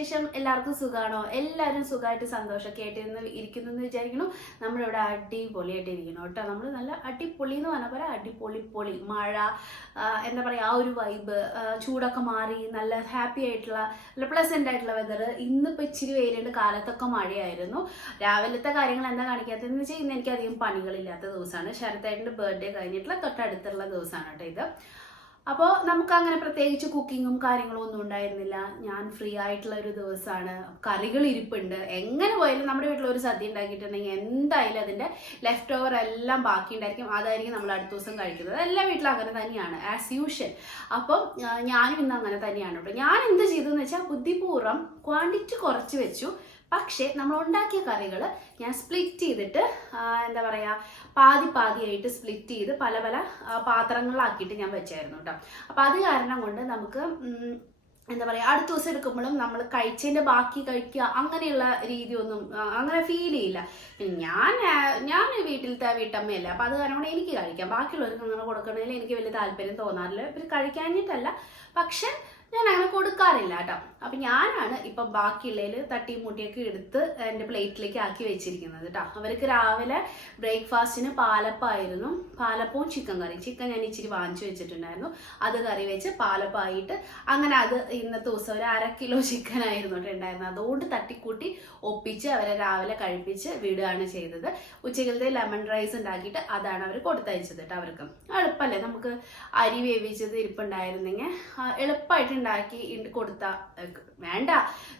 വിശേഷം? എല്ലാവർക്കും സുഖാണോ? എല്ലാവരും സുഖമായിട്ട് സന്തോഷമൊക്കെ ആയിട്ട് ഇരിക്കുന്നു എന്ന് വിചാരിക്കുന്നു. നമ്മളിവിടെ അടിപൊളിയായിട്ട് ഇരിക്കണം കേട്ടോ. നമ്മൾ നല്ല അടിപൊളി എന്ന് പറഞ്ഞ പോലെ അടിപൊളി മഴ, എന്താ പറയുക, ആ ഒരു വൈബ്, ചൂടൊക്കെ മാറി നല്ല ഹാപ്പി ആയിട്ടുള്ള നല്ല പ്ലസന്റ് ആയിട്ടുള്ള വെതർ. ഇന്നിപ്പോൾ ഇച്ചിരി വെയിലുണ്ട്, കാലത്തൊക്കെ മഴയായിരുന്നു. രാവിലത്തെ കാര്യങ്ങൾ എന്താ കാണിക്കാത്തതെന്ന് വെച്ചാൽ ഇന്ന് എനിക്ക് അധികം പണികളില്ലാത്ത ദിവസമാണ്. ശരത്തേട്ടൻ്റെ ബർത്ത്ഡേ കഴിഞ്ഞിട്ടുള്ള തൊട്ടടുത്തുള്ള ദിവസമാണ് കേട്ടോ ഇത്. അപ്പോൾ നമുക്ക് അങ്ങനെ പ്രത്യേകിച്ച് കുക്കിങ്ങും കാര്യങ്ങളും ഒന്നും ഉണ്ടായിരുന്നില്ല. ഞാൻ ഫ്രീ ആയിട്ടുള്ള ഒരു ദിവസമാണ്. കറികൾ ഇരിപ്പുണ്ട്. എങ്ങനെ പോയാലും നമ്മുടെ വീട്ടിലൊരു സദ്യ ഉണ്ടാക്കിയിട്ടുണ്ടെങ്കിൽ എന്തായാലും അതിൻ്റെ ലെഫ്റ്റ് ഓവർ എല്ലാം ബാക്കി ഉണ്ടായിരിക്കും. അതായിരിക്കും നമ്മൾ അടുത്ത ദിവസം കഴിക്കുന്നത്. എല്ലാ വീട്ടിലും അങ്ങനെ തന്നെയാണ്, ആസ് യൂഷ്വൽ. അപ്പം ഞാനും ഇന്ന് അങ്ങനെ തന്നെയാണ് കേട്ടോ. ഞാൻ എന്ത് ചെയ്തു എന്ന് വെച്ചാൽ ബുദ്ധിപൂർവ്വം ക്വാണ്ടിറ്റി കുറച്ച് വെച്ചു. പക്ഷേ നമ്മൾ ഉണ്ടാക്കിയ കറികൾ ഞാൻ സ്പ്ലിറ്റ് ചെയ്തിട്ട്, എന്താ പറയുക, പാതിയായിട്ട് സ്പ്ലിറ്റ് ചെയ്ത് പല പല പാത്രങ്ങളിലാക്കിയിട്ട് ഞാൻ വെച്ചായിരുന്നു കേട്ടോ. അപ്പോൾ അത് കാരണം കൊണ്ട് നമുക്ക് എന്താ പറയുക, അടുത്ത ദിവസം എടുക്കുമ്പോഴും നമ്മൾ കഴിച്ചതിൻ്റെ ബാക്കി കഴിക്കുക അങ്ങനെയുള്ള രീതിയൊന്നും അങ്ങനെ ഫീൽ ചെയ്യില്ല. പിന്നെ ഞാൻ വീട്ടിലത്തെ വീട്ടമ്മയല്ല, അപ്പോൾ അത് കാരണം കൊണ്ട് എനിക്ക് കഴിക്കാം. ബാക്കിയുള്ളവർക്ക് അങ്ങനെ കൊടുക്കണമെങ്കിൽ എനിക്ക് വലിയ താല്പര്യം തോന്നാറില്ല. ഇവർ കഴിക്കാഞ്ഞിട്ടല്ല, പക്ഷെ ഞാൻ അങ്ങനെ കൊടുക്കാറില്ല കേട്ടോ. അപ്പം ഞാനാണ് ഇപ്പം ബാക്കിയുള്ളതിൽ തട്ടിയും മുട്ടിയൊക്കെ എടുത്ത് എൻ്റെ പ്ലേറ്റിലേക്ക് ആക്കി വെച്ചിരിക്കുന്നത് കേട്ടോ. അവർക്ക് രാവിലെ ബ്രേക്ക്ഫാസ്റ്റിന് പാലപ്പമായിരുന്നു. പാലപ്പവും ചിക്കൻ കറി. ചിക്കൻ ഞാൻ ഇച്ചിരി വാങ്ങിച്ചു വെച്ചിട്ടുണ്ടായിരുന്നു. അത് കറി വെച്ച് പാലപ്പമായിട്ട് അങ്ങനെ അത് ഇന്നത്തെ ദിവസം ഒരു 1/2 കിലോ ചിക്കൻ ആയിരുന്നു ഉണ്ടായിരുന്നത്. അതുകൊണ്ട് തട്ടിക്കൂട്ടി ഒപ്പിച്ച് അവരെ രാവിലെ കഴിപ്പിച്ച് വിടുകയാണ് ചെയ്തത്. ഉച്ചക്കലത്തെ ലെമൺ റൈസ് ഉണ്ടാക്കിയിട്ട് അതാണ് അവർ കൊടുത്തയച്ചത് കേട്ടോ. അവർക്ക് എളുപ്പമല്ലേ, നമുക്ക് അരി വേവിച്ചത് ഇരിപ്പുണ്ടായിരുന്നെങ്കിൽ എളുപ്പമായിട്ട് ഉണ്ടാക്കി കൊടുത്ത വേണ്ട.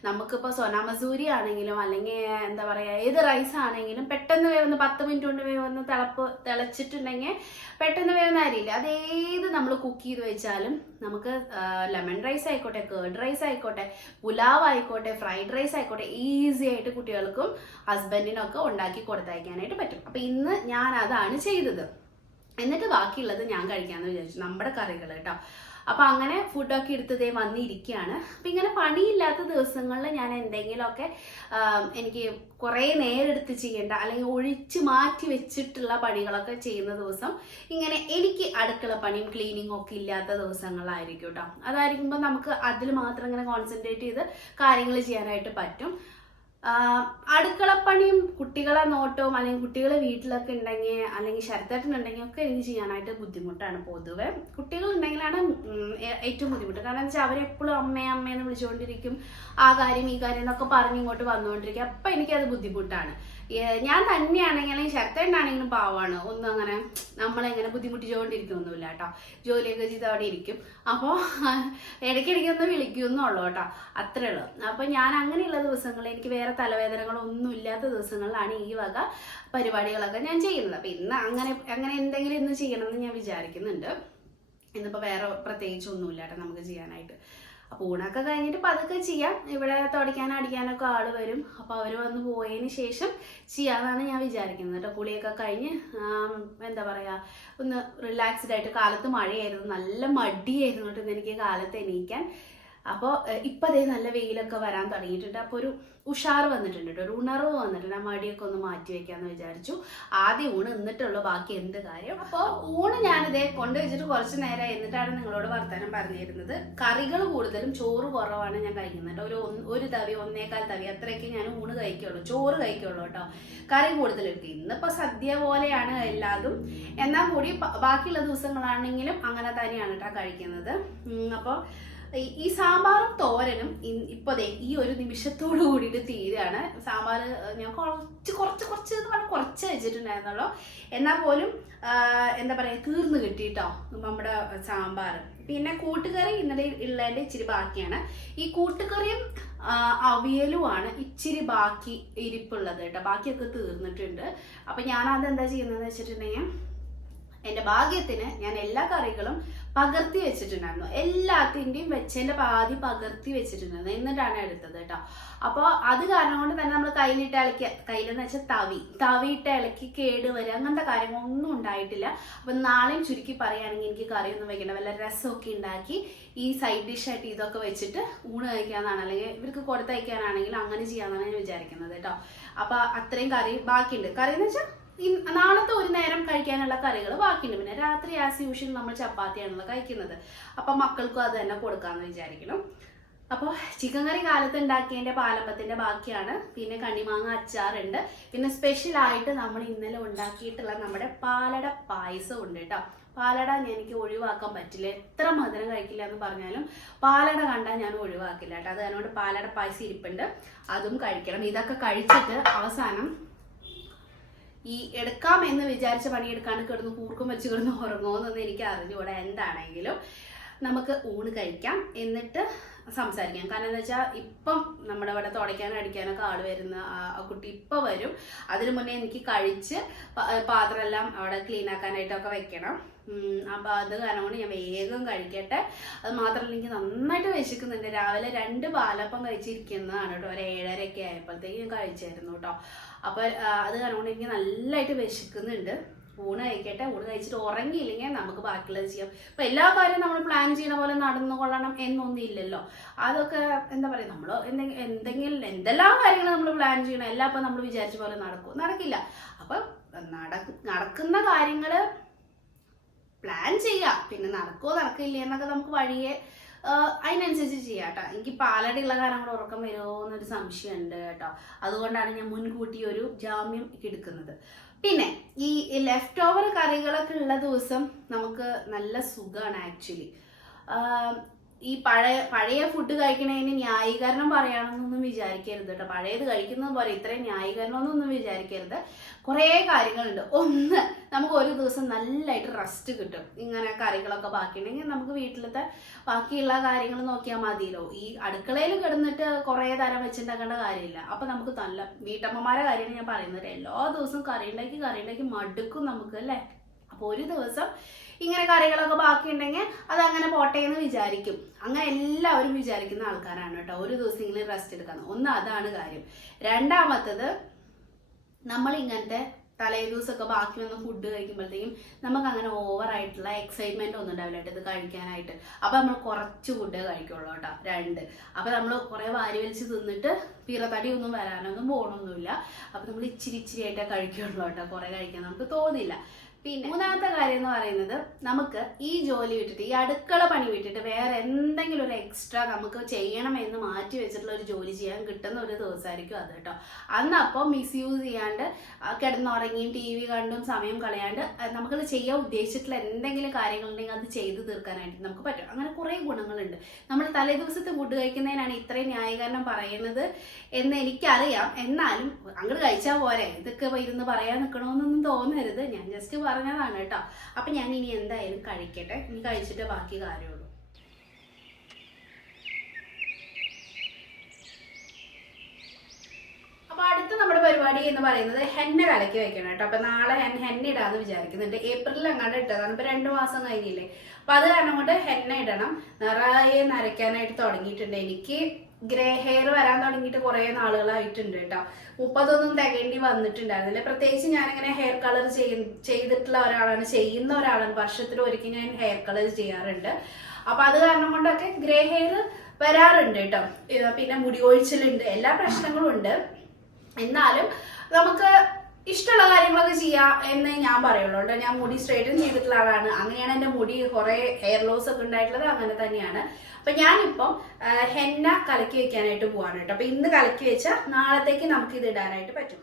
നമുക്കിപ്പോൾ സോനാ മസൂരി ആണെങ്കിലും അല്ലെങ്കിൽ എന്താ പറയുക, ഏത് റൈസ് ആണെങ്കിലും പെട്ടെന്ന് വേവുന്ന 10 മിനിറ്റ് കൊണ്ട് വേവുന്ന തിളച്ചിട്ടുണ്ടെങ്കിൽ പെട്ടെന്ന് വേവുന്ന അരിയില്ല. അതേത് നമ്മൾ കുക്ക് ചെയ്ത് വെച്ചാലും നമുക്ക് ലെമൺ റൈസ് ആയിക്കോട്ടെ, കേർഡ് റൈസ് ആയിക്കോട്ടെ, പുലാവ് ആയിക്കോട്ടെ, ഫ്രൈഡ് റൈസ് ആയിക്കോട്ടെ, ഈസി ആയിട്ട് കുട്ടികൾക്കും ഹസ്ബൻഡിനൊക്കെ ഉണ്ടാക്കി കൊടുത്തയക്കാനായിട്ട് പറ്റും. അപ്പം ഇന്ന് ഞാൻ അതാണ് ചെയ്തത്. എന്നിട്ട് ബാക്കിയുള്ളത് ഞാൻ കഴിക്കാമെന്ന് വിചാരിച്ചു, നമ്മുടെ കറികൾ കേട്ടോ. അപ്പം അങ്ങനെ ഫുഡൊക്കെ എടുത്തതേ വന്നിരിക്കുകയാണ്. അപ്പം ഇങ്ങനെ പണിയില്ലാത്ത ദിവസങ്ങളിൽ ഞാൻ എന്തെങ്കിലുമൊക്കെ എനിക്ക് കുറേ നേരെടുത്ത് ചെയ്യേണ്ട അല്ലെങ്കിൽ ഒഴിച്ച് മാറ്റി വെച്ചിട്ടുള്ള പണികളൊക്കെ ചെയ്യുന്ന ദിവസം, ഇങ്ങനെ എനിക്ക് അടുക്കള പണിയും ക്ലീനിങ്ങും ഒക്കെ ഇല്ലാത്ത ദിവസങ്ങളായിരിക്കും കേട്ടോ. അതായിരിക്കുമ്പോൾ നമുക്ക് അതിൽ മാത്രം ഇങ്ങനെ കോൺസെൻട്രേറ്റ് ചെയ്ത് കാര്യങ്ങൾ ചെയ്യാനായിട്ട് പറ്റും. അടുക്കളപ്പണിയും കുട്ടികളെ നോട്ടവും അല്ലെങ്കിൽ കുട്ടികളെ വീട്ടിലൊക്കെ ഉണ്ടെങ്കിൽ അല്ലെങ്കിൽ ശരത്തേട്ടനുണ്ടെങ്കിൽ ഒക്കെ എനിക്ക് ചെയ്യാനായിട്ട് ബുദ്ധിമുട്ടാണ്. പൊതുവെ കുട്ടികളുണ്ടെങ്കിലാണ് ഏറ്റവും ബുദ്ധിമുട്ട്. കാരണം എന്താ വെച്ചാൽ അവരെപ്പോഴും അമ്മയെന്ന് വിളിച്ചുകൊണ്ടിരിക്കും. ആ കാര്യം ഈ കാര്യം എന്നൊക്കെ പറഞ്ഞ് ഇങ്ങോട്ട് വന്നുകൊണ്ടിരിക്കും. അപ്പം എനിക്കത് ബുദ്ധിമുട്ടാണ്. ഞാൻ തന്നെയാണെങ്കിൽ അല്ലെങ്കിൽ ശരത്തേട്ടനാണെങ്കിലും പാവമാണ്, ഒന്നും അങ്ങനെ നമ്മളെങ്ങനെ ബുദ്ധിമുട്ടിച്ചുകൊണ്ടിരിക്കുമൊന്നുമില്ല കേട്ടോ. ജോലിയൊക്കെ ചെയ്ത് അവിടെ ഇരിക്കും. അപ്പോൾ ഇടയ്ക്കിടയ്ക്കൊന്ന് വിളിക്കുമെന്നുള്ളൂ കേട്ടോ, അത്രേ ഉള്ളൂ. അപ്പോൾ ഞാൻ അങ്ങനെയുള്ള ദിവസങ്ങളിൽ എനിക്ക് വേറെ തലവേദനകളൊന്നും ഇല്ലാത്ത ദിവസങ്ങളിലാണ് ഈ വക പരിപാടികളൊക്കെ ഞാൻ ചെയ്യുന്നത്. അപ്പം ഇന്ന് അങ്ങനെ എന്തെങ്കിലും ഇന്ന് ചെയ്യണമെന്ന് ഞാൻ വിചാരിക്കുന്നുണ്ട്. ഇന്നിപ്പോൾ വേറെ പ്രത്യേകിച്ചൊന്നുമില്ല കേട്ടോ നമുക്ക് ചെയ്യാനായിട്ട്. അപ്പോൾ ഊണൊക്കെ കഴിഞ്ഞിട്ട് പതുക്കെ ചെയ്യാം. ഇവിടെ തുടയ്ക്കാനും അടിക്കാനൊക്കെ ആൾ വരും. അപ്പോൾ അവർ വന്ന് പോയതിന് ശേഷം ചെയ്യാമെന്നാണ് ഞാൻ വിചാരിക്കുന്നത് കേട്ടോ. കുളിയൊക്കെ കഴിഞ്ഞ് എന്താ പറയുക, ഒന്ന് റിലാക്സ്ഡ് ആയിട്ട്. കാലത്ത് മഴയായിരുന്നു, നല്ല മടിയായിരുന്നു കേട്ടോ എനിക്ക് കാലത്ത് എണീക്കാൻ. അപ്പോൾ ഇപ്പം അതേ നല്ല വെയിലൊക്കെ വരാൻ തുടങ്ങിയിട്ടുണ്ട്. അപ്പോൾ ഒരു ഉഷാർ വന്നിട്ടുണ്ട് കേട്ടോ, ഒരു ഉണർവ് വന്നിട്ടുണ്ട്. ആ മടിയൊക്കെ ഒന്ന് മാറ്റി വെക്കാമെന്ന് വിചാരിച്ചു. ആദ്യം ഊണ് എന്നിട്ടുള്ളൂ ബാക്കി എന്ത് കാര്യം. അപ്പോൾ ഊണ് ഞാനിതേ കൊണ്ടുവച്ചിട്ട് കുറച്ച് നേരം എന്നിട്ടാണ് നിങ്ങളോട് വർത്തമാനം പറഞ്ഞിരുന്നത്. കറികൾ കൂടുതലും, ചോറ് കുറവാണ് ഞാൻ കഴിക്കുന്നത്. ഒരു തവി 1.25 തവി അത്രയൊക്കെ ഞാൻ ഊണ് കഴിക്കുള്ളൂ, ചോറ് കഴിക്കുള്ളൂ കേട്ടോ. കറി കൂടുതലെടുക്കും. ഇന്നിപ്പോൾ സദ്യ പോലെയാണ് എല്ലാതും. എന്നാൽ കൂടി ബാക്കിയുള്ള ദിവസങ്ങളാണെങ്കിലും അങ്ങനെ തന്നെയാണ് കേട്ടോ കഴിക്കുന്നത്. അപ്പോൾ ഈ സാമ്പാറും തോരനും ഇപ്പോൾ ഈ ഒരു നിമിഷത്തോട് കൂടിയിട്ട് തീരാണ്. സാമ്പാർ ഞാൻ കുറച്ച് എന്ന് പറഞ്ഞാൽ കുറച്ച് വെച്ചിട്ടുണ്ടായിരുന്നുള്ളൂ. എന്നാൽ പോലും എന്താ പറയുക, തീർന്നു കിട്ടിയിട്ടോ നമ്മുടെ സാമ്പാർ. പിന്നെ കൂട്ടുകറി ഇന്നലെ ഉള്ളതിൻ്റെ ഇച്ചിരി ബാക്കിയാണ്. ഈ കൂട്ടുകറിയും അവിയലുമാണ് ഇച്ചിരി ബാക്കി ഇരിപ്പുള്ളത് കേട്ടോ. ബാക്കിയൊക്കെ തീർന്നിട്ടുണ്ട്. അപ്പം ഞാനത് എന്താ ചെയ്യുന്നതെന്ന് വെച്ചിട്ടുണ്ടെങ്കിൽ, എൻ്റെ ഭാഗ്യത്തിന് ഞാൻ എല്ലാ കറികളും പകർത്തി വെച്ചിട്ടുണ്ടായിരുന്നു. എല്ലാത്തിൻ്റെയും വെച്ചതിൻ്റെ പാതി പകർത്തി വെച്ചിട്ടുണ്ടായിരുന്നു, എന്നിട്ടാണ് എടുത്തത് കേട്ടോ. അപ്പോൾ അത് കാരണം കൊണ്ട് തന്നെ നമ്മൾ കയ്യിലെന്ന് വെച്ചാൽ തവിയിട്ട് ഇളക്കി കേടുവരിക അങ്ങനത്തെ കാര്യങ്ങളൊന്നും ഉണ്ടായിട്ടില്ല. അപ്പം നാളെയും ചുരുക്കി പറയുകയാണെങ്കിൽ എനിക്ക് കറിയൊന്നും വെക്കേണ്ട, വല്ല രസമൊക്കെ ഉണ്ടാക്കി ഈ സൈഡ് ഡിഷായിട്ട് ഇതൊക്കെ വെച്ചിട്ട് ഊണ് കഴിക്കാമെന്നാണ്, അല്ലെങ്കിൽ ഇവർക്ക് കൊടുത്തയക്കാനാണെങ്കിൽ അങ്ങനെ ചെയ്യാമെന്നാണ് ഞാൻ വിചാരിക്കുന്നത് കേട്ടോ. അപ്പോൾ അത്രയും കറി ബാക്കിയുണ്ട്. കറി എന്ന് വെച്ചാൽ നാളത്തെ ഒരു നേരം കഴിക്കാനുള്ള കറികൾ ബാക്കിയുണ്ട്. പിന്നെ രാത്രി ആസ് യൂഷ്വൽ നമ്മൾ ചപ്പാത്തിയാണല്ലോ കഴിക്കുന്നത്. അപ്പം മക്കൾക്കും അത് തന്നെ കൊടുക്കാമെന്ന് വിചാരിക്കണം. അപ്പോൾ ചിക്കൻ കറി കാലത്ത് ഉണ്ടാക്കിയതിൻ്റെ പാലപ്പത്തിൻ്റെ ബാക്കിയാണ്. പിന്നെ കണ്ണിമാങ്ങ അച്ചാറുണ്ട്. പിന്നെ സ്പെഷ്യലായിട്ട് നമ്മൾ ഇന്നലെ ഉണ്ടാക്കിയിട്ടുള്ള നമ്മുടെ പാലട പായസം ഉണ്ട് കേട്ടോ. പാലട എനിക്ക് ഒഴിവാക്കാൻ പറ്റില്ല, എത്ര മധുരം കഴിക്കില്ല എന്ന് പറഞ്ഞാലും പാലട കണ്ടാൽ ഞാൻ ഒഴിവാക്കില്ല കേട്ടോ. അത് കാരണം പാലട പായസം ഇരിപ്പുണ്ട്, അതും കഴിക്കണം. ഇതൊക്കെ കഴിച്ചിട്ട് അവസാനം ഈ എടുക്കാമെന്ന് വിചാരിച്ച പണിയെടുക്കാണ്ട് കിടന്ന് കൂർക്കം വെച്ച് കിടന്ന് ഉറങ്ങുമെന്നൊന്നും എനിക്ക് അറിഞ്ഞുകൂടാ. എന്താണെങ്കിലും നമുക്ക് ഊണ് കഴിക്കാം, എന്നിട്ട് സംസാരിക്കാം. കാരണം എന്താ വെച്ചാൽ ഇപ്പം നമ്മുടെ ഇവിടെ തുടയ്ക്കാനും അടിക്കാനൊക്കെ ആൾ വരുന്ന ആ കുട്ടി ഇപ്പം വരും. അതിനു മുന്നേ എനിക്ക് കഴിച്ച് പാത്രമെല്ലാം അവിടെ ക്ലീൻ ആക്കാനായിട്ടൊക്കെ വെക്കണം. അപ്പോൾ അത് കാരണം കൊണ്ട് ഞാൻ വേഗം കഴിക്കട്ടെ. അത് മാത്രമല്ല എനിക്ക് നന്നായിട്ട് വിശക്കുന്നുണ്ട്. രാവിലെ 2 പാലപ്പം കഴിച്ചിരിക്കുന്നതാണ് കേട്ടോ. ഒരു 7:30 ആയപ്പോഴത്തേക്ക് ഞാൻ കഴിച്ചായിരുന്നു കേട്ടോ. അപ്പോൾ അത് കാരണം കൊണ്ട് എനിക്ക് നല്ലതായിട്ട് വിശക്കുന്നുണ്ട്. ഊണ് കഴിക്കട്ടെ. ഊണ് കഴിച്ചിട്ട് ഉറങ്ങിയില്ലെങ്കിൽ നമുക്ക് ബാക്കിയുള്ളത് ചെയ്യാം. ഇപ്പം എല്ലാ കാര്യവും നമ്മൾ പ്ലാൻ ചെയ്യുന്ന പോലെ നടന്നു കൊള്ളണം എന്നൊന്നും ഇല്ലല്ലോ. അതൊക്കെ എന്താ പറയുക, നമ്മൾ എന്തെല്ലാം കാര്യങ്ങൾ നമ്മൾ പ്ലാൻ ചെയ്യണം, എല്ലാം അപ്പം നമ്മൾ വിചാരിച്ച പോലെ നടക്കില്ല. അപ്പം നടക്കുന്ന കാര്യങ്ങൾ പ്ലാൻ ചെയ്യാം. പിന്നെ നടക്കുമോ നടക്കില്ല എന്നൊക്കെ നമുക്ക് വഴിയെ അതിനനുസരിച്ച് ചെയ്യാം കേട്ടോ. എനിക്ക് പാലടയുള്ള കാരണം കൂടെ ഉറക്കം വരുമോ എന്നൊരു സംശയമുണ്ട് കേട്ടോ. അതുകൊണ്ടാണ് ഞാൻ മുൻകൂട്ടി ഒരു ജാമ്യം എടുക്കുന്നത്. പിന്നെ ഈ ലെഫ്റ്റ് ഓവർ കറികളൊക്കെ ഉള്ള ദിവസം നമുക്ക് നല്ല സുഖമാണ് ആക്ച്വലി. ഈ പഴയ ഫുഡ് കഴിക്കണതിന് ന്യായീകരണം പറയുകയാണെന്നൊന്നും വിചാരിക്കരുത് കേട്ടോ. പഴയത് കഴിക്കുന്നത് പോലെ ഇത്രയും ന്യായീകരണമെന്നൊന്നും വിചാരിക്കരുത്. കുറേ കാര്യങ്ങളുണ്ട്. ഒന്ന്, നമുക്ക് ഒരു ദിവസം നല്ലതായിട്ട് റെസ്റ്റ് കിട്ടും. ഇങ്ങനെ കറികളൊക്കെ ബാക്കിയുണ്ടെങ്കിൽ നമുക്ക് വീട്ടിലത്തെ ബാക്കിയുള്ള കാര്യങ്ങൾ നോക്കിയാൽ മതിയല്ലോ. ഈ അടുക്കളയിൽ കിടന്നിട്ട് കുറേ തരം വെച്ചിട്ടുണ്ടാക്കേണ്ട കാര്യമില്ല. അപ്പം നമുക്ക് നല്ല വീട്ടമ്മമാരെ കാര്യമാണ് ഞാൻ പറയുന്നത്. എല്ലാ ദിവസവും കറി ഉണ്ടാക്കി മടുക്കും നമുക്ക് അല്ലേ. അപ്പോൾ ഒരു ദിവസം ഇങ്ങനെ കറികളൊക്കെ ബാക്കിയുണ്ടെങ്കിൽ അതങ്ങനെ പോട്ടെ എന്ന് വിചാരിക്കും. അങ്ങനെ എല്ലാവരും വിചാരിക്കുന്ന ആൾക്കാരാണ് കേട്ടോ, ഒരു ദിവസമെങ്കിലും റെസ്റ്റ് എടുക്കണം. ഒന്ന് അതാണ് കാര്യം. രണ്ടാമത്തത്, നമ്മൾ ഇങ്ങനത്തെ തലേ ദിവസമൊക്കെ ബാക്കി വന്ന ഫുഡ് കഴിക്കുമ്പോഴത്തേക്കും നമുക്ക് അങ്ങനെ ഓവറായിട്ടുള്ള എക്സൈറ്റ്മെന്റ് ഒന്നും ഉണ്ടാവില്ല കേട്ടോ ഇത് കഴിക്കാനായിട്ട്. അപ്പം നമ്മൾ കുറച്ച് ഫുഡ് കഴിക്കുള്ളൂ കേട്ടോ. 2, അപ്പം നമ്മൾ കുറേ വാരി വലിച്ച് തിന്നിട്ട് പിറതടി ഒന്നും വരാനൊന്നും പോകണമൊന്നുമില്ല. അപ്പം നമ്മൾ ഇച്ചിരി ആയിട്ടേ കഴിക്കുള്ളൂ കേട്ടോ. കുറേ കഴിക്കാൻ നമുക്ക് തോന്നില്ല. പിന്നെ മൂന്നാമത്തെ കാര്യം എന്ന് പറയുന്നത്, നമുക്ക് ഈ ജോലി വിട്ടിട്ട്, ഈ അടുക്കള പണി വിട്ടിട്ട് വേറെ എന്തെങ്കിലും ഒരു എക്സ്ട്രാ നമുക്ക് ചെയ്യണമെന്ന് മാറ്റി വെച്ചിട്ടുള്ള ഒരു ജോലി ചെയ്യാൻ കിട്ടുന്ന ഒരു ദിവസമായിരിക്കും അത് കേട്ടോ. അന്നപ്പോൾ മിസ്യൂസ് ചെയ്യാണ്ട് കിടന്നുറങ്ങിയും TV കണ്ടും സമയം കളയാണ്ട് നമുക്കത് ചെയ്യാൻ ഉദ്ദേശിച്ചിട്ടുള്ള എന്തെങ്കിലും കാര്യങ്ങളുണ്ടെങ്കിൽ അത് ചെയ്ത് തീർക്കാനായിട്ട് നമുക്ക് പറ്റും. അങ്ങനെ കുറേ ഗുണങ്ങളുണ്ട്. നമ്മൾ തലേ ദിവസത്തെ ഫുഡ് കഴിക്കുന്നതിനാണ് ഇത്രയും ന്യായീകരണം പറയുന്നത് എന്ന് എനിക്കറിയാം. എന്നാലും അങ്ങോട്ട് കഴിച്ചാൽ പോരെ, ഇതൊക്കെ ഇരുന്ന് പറയാൻ നിൽക്കണമെന്നൊന്നും തോന്നരുത്. ഞാൻ ജസ്റ്റ് പറഞ്ഞതാണ് കേട്ടോ. അപ്പൊ ഞാൻ ഇനി എന്തായാലും കഴിക്കട്ടെ. ഇനി കഴിച്ചിട്ട് ബാക്കി കാര്യമുള്ളൂ. അപ്പൊ അടുത്ത നമ്മുടെ പരിപാടി എന്ന് പറയുന്നത് ഹെന്ന കലക്കി വെക്കണം കേട്ടോ. അപ്പൊ നാളെ ഹെന്ന ഇടാന്ന് വിചാരിക്കുന്നുണ്ട്. ഏപ്രിലിൽ അങ്ങാണ്ട് ഇട്ടതാണ്. ഇപ്പൊ 2 മാസം കഴിഞ്ഞില്ലേ. അപ്പൊ അത് കാരണം കൊണ്ട് ഹെന്ന ഇടണം. നിറയെ നരയ്ക്കാനായിട്ട് തുടങ്ങിയിട്ടുണ്ട്. എനിക്ക് ഗ്രേ ഹെയർ വരാൻ തുടങ്ങിയിട്ട് കുറേ നാളുകളായിട്ടുണ്ട് കേട്ടോ. 30 തികേണ്ടി വന്നിട്ടുണ്ടായിരുന്നില്ല. പ്രത്യേകിച്ച് ഞാനിങ്ങനെ ഹെയർ കളർ ചെയ്യുന്ന ഒരാളാണ്. വർഷത്തിൽ ഒരിക്കൽ ഞാൻ ഹെയർ കളർ ചെയ്യാറുണ്ട്. അപ്പൊ അത് കാരണം കൊണ്ടൊക്കെ ഗ്രേ ഹെയർ വരാറുണ്ട് കേട്ടോ. പിന്നെ മുടി കൊഴിച്ചിലുണ്ട്, എല്ലാ പ്രശ്നങ്ങളും ഉണ്ട്. എന്നാലും നമുക്ക് ഇഷ്ടമുള്ള കാര്യങ്ങളൊക്കെ ചെയ്യാം എന്ന് ഞാൻ പറയുള്ളൂ. ഞാൻ മുടി സ്ട്രെയിറ്റൻ ചെയ്തിട്ടുള്ള ആളാണ്. അങ്ങനെയാണ് എൻ്റെ മുടി കുറേ ഹെയർ ലോസ് ഒക്കെ ഉണ്ടായിട്ടുള്ളത്. അങ്ങനെ തന്നെയാണ്. അപ്പൊ ഞാനിപ്പം ഹെന്ന കലക്കി വെക്കാനായിട്ട് പോവാണ് കേട്ടോ. അപ്പൊ ഇന്ന് കലക്കി വെച്ചാൽ നാളത്തേക്ക് നമുക്ക് ഇത് ഇടാനായിട്ട് പറ്റും.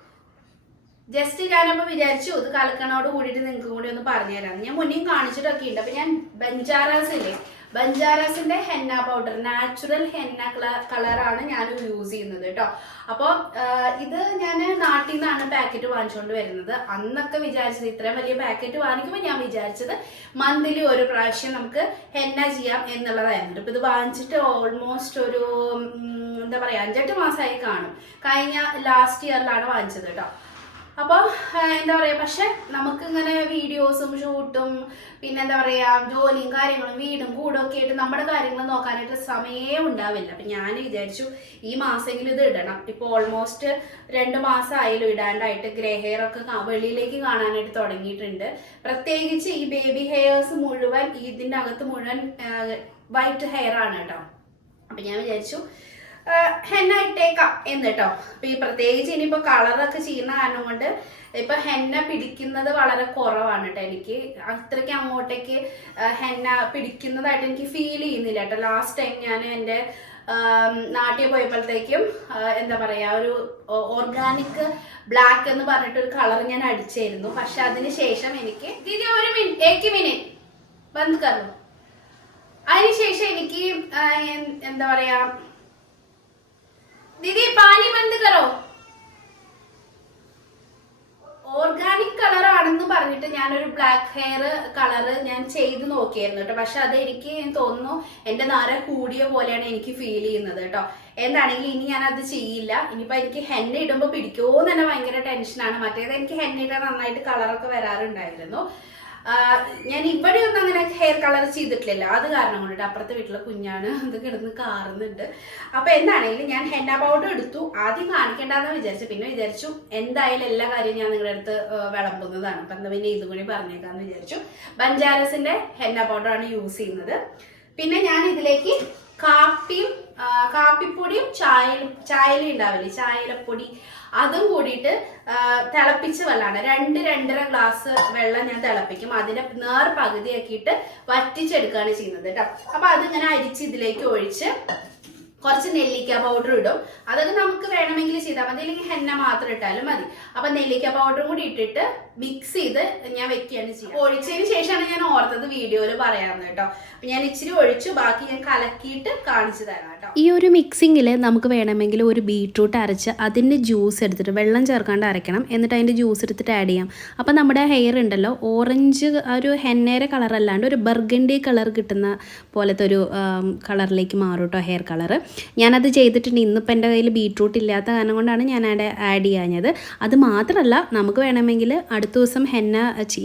ജസ്റ്റ് ഞാനപ്പോ വിചാരിച്ചു ഇത് കലക്കണോട് കൂടിയിട്ട് നിങ്ങൾക്ക് കൂടി ഒന്ന് പറഞ്ഞുതരാം. ഞാൻ മുന്നേ കാണിച്ചിട്ടൊക്കെ ഉണ്ട്. അപ്പൊ ഞാൻ ബഞ്ചാറാസിന്റെ ഹെന്ന പൗഡർ, നാച്ചുറൽ ഹെന്ന കളറാണ് ഞാൻ യൂസ് ചെയ്യുന്നത് കേട്ടോ. അപ്പോൾ ഇത് ഞാൻ നാട്ടിൽ നിന്നാണ് പാക്കറ്റ് വാങ്ങിച്ചുകൊണ്ട് വരുന്നത്. അന്നൊക്കെ വിചാരിച്ചത്, ഇത്രയും വലിയ പാക്കറ്റ് വാങ്ങിക്കുമ്പോൾ ഞാൻ വിചാരിച്ചത് മന്ത്ലി ഒരു പ്രാവശ്യം നമുക്ക് ഹെന്ന ചെയ്യാം എന്നുള്ളതായിരുന്നു. ഇപ്പൊ ഇത് വാങ്ങിച്ചിട്ട് ഓൾമോസ്റ്റ് ഒരു എന്താ പറയാ 5-8 മാസമായി കാണും. കഴിഞ്ഞ ലാസ്റ്റ് ഇയറിലാണ് വാങ്ങിച്ചത് കേട്ടോ. അപ്പോൾ എന്താ പറയുക, പക്ഷെ നമുക്കിങ്ങനെ വീഡിയോസും ഷൂട്ടും പിന്നെ എന്താ പറയുക ജോലിയും കാര്യങ്ങളും വീടും കൂടെ ഒക്കെ ആയിട്ട് നമ്മുടെ കാര്യങ്ങൾ നോക്കാനായിട്ട് സമയം ഉണ്ടാവില്ല. അപ്പം ഞാൻ വിചാരിച്ചു ഈ മാസമെങ്കിലും ഇത് ഇടണം. ഇപ്പോൾ ഓൾമോസ്റ്റ് 2 മാസമായാലും ഇടാണ്ടായിട്ട് ഗ്രേ ഹെയർ ഒക്കെ വെളിയിലേക്ക് കാണാനായിട്ട് തുടങ്ങിയിട്ടുണ്ട്. പ്രത്യേകിച്ച് ഈ ബേബി ഹെയർസ് മുഴുവൻ, ഇതിൻ്റെ അകത്ത് മുഴുവൻ വൈറ്റ് ഹെയർ ആണ് കേട്ടോ. അപ്പം ഞാൻ വിചാരിച്ചു ഹെന്ന ഇട്ടേക്കാം എന്ന് കേട്ടോ. അപ്പൊ ഈ പ്രത്യേകിച്ച് ഇനിയിപ്പോ കളറൊക്കെ ചെയ്യുന്ന കാരണം കൊണ്ട് ഇപ്പൊ ഹെന്ന പിടിക്കുന്നത് വളരെ കുറവാണ് കേട്ടോ. എനിക്ക് അത്രയ്ക്ക് അങ്ങോട്ടേക്ക് ഹെന്ന പിടിക്കുന്നതായിട്ട് എനിക്ക് ഫീൽ ചെയ്യുന്നില്ല കേട്ടോ. ലാസ്റ്റ് ടൈം ഞാൻ എൻ്റെ നാട്ടിൽ പോയപ്പോഴത്തേക്കും എന്താ പറയുക ഒരു ഓർഗാനിക് ബ്ലാക്ക് എന്ന് പറഞ്ഞിട്ടൊരു കളർ ഞാൻ അടിച്ചായിരുന്നു. പക്ഷെ അതിന് ശേഷം എനിക്ക് ദീദി ഒരു മിനിറ്റ് ബന്ദ് കറോ. അതിനുശേഷം എനിക്ക് എന്താ പറയാ ദീദി പാനി ബന്ദ് കറോ. ഓർഗാനിക് കളർ ആണെന്ന് പറഞ്ഞിട്ട് ഞാനൊരു ബ്ലാക്ക് ഹെയർ കളറ് ഞാൻ ചെയ്ത് നോക്കിയായിരുന്നു കേട്ടോ. പക്ഷെ അത് എനിക്ക് തോന്നുന്നു എന്റെ നര കൂടിയ പോലെയാണ് എനിക്ക് ഫീൽ ചെയ്യുന്നത് കേട്ടോ. എന്താണെങ്കിൽ ഇനി ഞാൻ അത് ചെയ്യില്ല. ഇനിയിപ്പോ എനിക്ക് ഹെന്ന ഇടുമ്പോൾ പിടിക്കുമോ എന്ന് തന്നെ ഭയങ്കര ടെൻഷനാണ്. മറ്റേത് എനിക്ക് ഹെന്ന ഇട്ടാൽ നന്നായിട്ട് കളറൊക്കെ വരാറുണ്ടായിരുന്നു. ഞാൻ ഇവിടെ ഒന്നും അങ്ങനെ ഹെയർ കളർ ചെയ്തിട്ടില്ല. അത് കാരണം കൊണ്ടിട്ട് അപ്പുറത്തെ വീട്ടിലെ കുഞ്ഞാണ് അത് കിടന്ന് കാറുന്നുണ്ട്. അപ്പൊ എന്താണെങ്കിലും ഞാൻ ഹെന്ന പൗഡർ എടുത്തു. ആദ്യം കാണിക്കേണ്ടെന്ന് വിചാരിച്ചു, പിന്നെ വിചാരിച്ചു എന്തായാലും എല്ലാ കാര്യവും ഞാൻ നിങ്ങളുടെ അടുത്ത് വിളമ്പുന്നതാണ്. അപ്പൊ എന്താ പിന്നെ ഇതും കൂടി പറഞ്ഞേക്കാന്ന് വിചാരിച്ചു. ബഞ്ചാരസിന്റെ ഹെന്ന പൗഡറാണ് യൂസ് ചെയ്യുന്നത്. പിന്നെ ഞാൻ ഇതിലേക്ക് കാപ്പിപ്പൊടിയും ചായല ഉണ്ടാവില്ലേ, ചായലപ്പൊടി, അതും കൂടിയിട്ട് തിളപ്പിച്ച് വെള്ളമാണ് 2-2.5 ഗ്ലാസ് വെള്ളം ഞാൻ തിളപ്പിക്കും. അതിനെ നേർ പകുതിയാക്കിയിട്ട് വറ്റിച്ചെടുക്കുകയാണ് ചെയ്യുന്നത് കേട്ടോ. അപ്പൊ അതിങ്ങനെ അരിച്ച് ഇതിലേക്ക് ഒഴിച്ച് കുറച്ച് നെല്ലിക്ക പൗഡർ ഇടും. അതൊക്കെ നമുക്ക് വേണമെങ്കിൽ ചെയ്താൽ മതി, അല്ലെങ്കിൽ ഹെന്ന മാത്രം ഇട്ടാലും മതി. അപ്പൊ നെല്ലിക്ക പൗഡറും കൂടി ഇട്ടിട്ട് മിക്സ് ചെയ്ത് ഞാൻ വെക്കുകയാണ് ചെയ്യുക. ഒഴിച്ചതിന് ശേഷമാണ് ഞാൻ ഓർത്തത് വീഡിയോയിൽ പറയാമെന്ന് കേട്ടോ. അപ്പൊ ഞാൻ ഇച്ചിരി ഒഴിച്ചു, ബാക്കി ഞാൻ കലക്കിയിട്ട് കാണിച്ചു തരാം കേട്ടോ. ഈ ഒരു മിക്സിങ്ങിൽ നമുക്ക് വേണമെങ്കിൽ ഒരു ബീട്രൂട്ട് അരച്ച് അതിൻ്റെ ജ്യൂസ് എടുത്തിട്ട് വെള്ളം ചേർക്കാണ്ട് അരയ്ക്കണം. എന്നിട്ട് അതിൻ്റെ ജ്യൂസ് എടുത്തിട്ട് ആഡ് ചെയ്യാം. അപ്പം നമ്മുടെ ഹെയർ ഉണ്ടല്ലോ ഓറഞ്ച് ഒരു ഹെന്നയുടെ കളർ അല്ലാണ്ട് ഒരു ബർഗണ്ടി കളർ കിട്ടുന്ന പോലത്തെ ഒരു കളറിലേക്ക് മാറും കേട്ടോ ഹെയർ കളർ. ഞാനത് ചെയ്തിട്ടുണ്ട്. ഇന്നിപ്പോൾ എൻ്റെ കയ്യിൽ ബീട്രൂട്ട് ഇല്ലാത്ത കാരണം കൊണ്ടാണ് ഞാൻ ആഡ് ചെയ്യാഞ്ഞത്. അത് മാത്രമല്ല നമുക്ക് വേണമെങ്കിൽ അടുത്ത ദിവസം ഹെന്ന